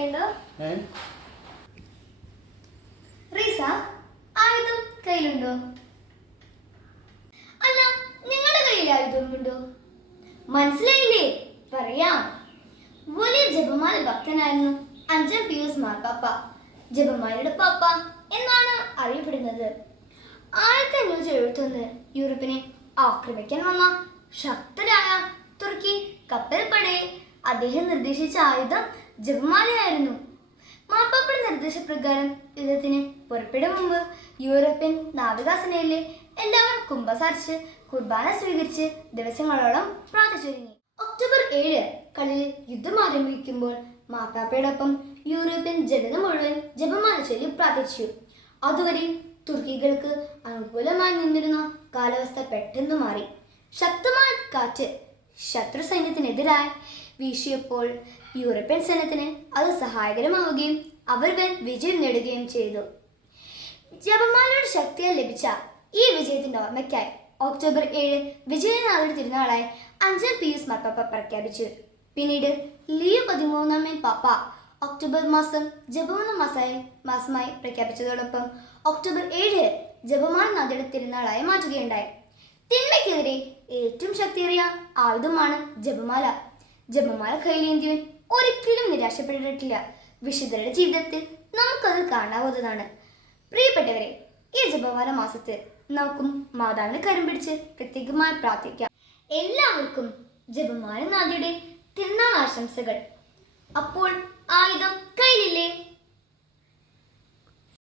ചെയ്യണ്ടോ? റീസ, ആയുധം കയ്യിലുണ്ടോ? അല്ല, നിങ്ങളുടെ കയ്യിൽ ആയുധമുണ്ടോ? മനസ്സിലായില്ലേ? പറയാം. വലിയ ജപമാല ഭക്തനായിരുന്നു 5-ാം പിയൂസ് മാർപ്പാപ്പ. ജപമാലയുടെ പാപ്പ എന്നാണ് അറിയപ്പെടുന്നത്. 1571 യൂറോപ്പിനെ ആക്രമിക്കാൻ വന്ന ശക്തരായ തുർക്കി കപ്പൽപ്പടയെ അദ്ദേഹം നിർദ്ദേശിച്ച ആയുധം ജപമാലയായിരുന്നു. മാർപ്പാപ്പയുടെ നിർദ്ദേശപ്രകാരം യുദ്ധത്തിന് പുറപ്പെടും മുമ്പ് യൂറോപ്യൻ നാവികസേനയിലെ എല്ലാവരും കുമ്പസാരിച്ച് കുർബാന സ്വീകരിച്ച് ദിവസങ്ങളോളം പ്രാർത്ഥിച്ചൊരുങ്ങി. ഒക്ടോബർ 7 കടലിൽ യുദ്ധം ആരംഭിക്കുമ്പോൾ മാർപ്പാപ്പയോടൊപ്പം യൂറോപ്യൻ ജനത മുഴുവൻ ജപമാല ചൊല്ലി പ്രാർത്ഥിച്ചു. അതുവരെ തുർക്കികൾക്ക് അനുകൂലമായി നിന്നിരുന്ന കാലാവസ്ഥ പെട്ടെന്ന് മാറി. ശക്തമായ കാറ്റ് ശത്രു സൈന്യത്തിനെതിരായി വീശിയപ്പോൾ യൂറോപ്യൻ സൈന്യത്തിന് അത് സഹായകരമാവുകയും അവർ വൻ വിജയം നേടുകയും ചെയ്തു. ജപമാലയുടെ ശക്തിയാൽ ലഭിച്ച ഈ വിജയത്തിന്റെ ഓർമ്മയ്ക്കായി ഒക്ടോബർ 7 വിജയനാഥയുടെ തിരുനാളായി 5-ാം പിയൂസ് മാർപ്പാപ്പ പ്രഖ്യാപിച്ചു. പിന്നീട് ലിയോ 13 പാപ്പ ഒക്ടോബർ മാസം ജപമാല മാസമായി പ്രഖ്യാപിച്ചതോടൊപ്പം ഒക്ടോബർ 7 ജപമാല നാഥയുടെ തിരുനാളായി മാറ്റുകയുണ്ടായി. തിന്മയ്ക്കെതിരെ ഏറ്റവും ശക്തിയേറിയ ആയുധമാണ് ജപമാല. ജപമാല കയ്യിലേന്തിയവൻ ഒരിക്കലും നിരാശപ്പെട്ടിട്ടില്ല. വിശുദ്ധരുടെ ജീവിതത്തിൽ നമുക്കത് കാണാവുന്നതാണ്. പ്രിയപ്പെട്ടവരെ, ഈ ജപമാല മാസത്തിൽ നമുക്കും മാതാവിനെ കരം പിടിച്ച് പ്രത്യേകമായി പ്രാർത്ഥിക്കാം. എല്ലാവർക്കും ജപമാല നാഥയുടെ തിരുനാൾ ആശംസകൾ. അപ്പോൾ ആയുധം കയ്യിലില്ലേ?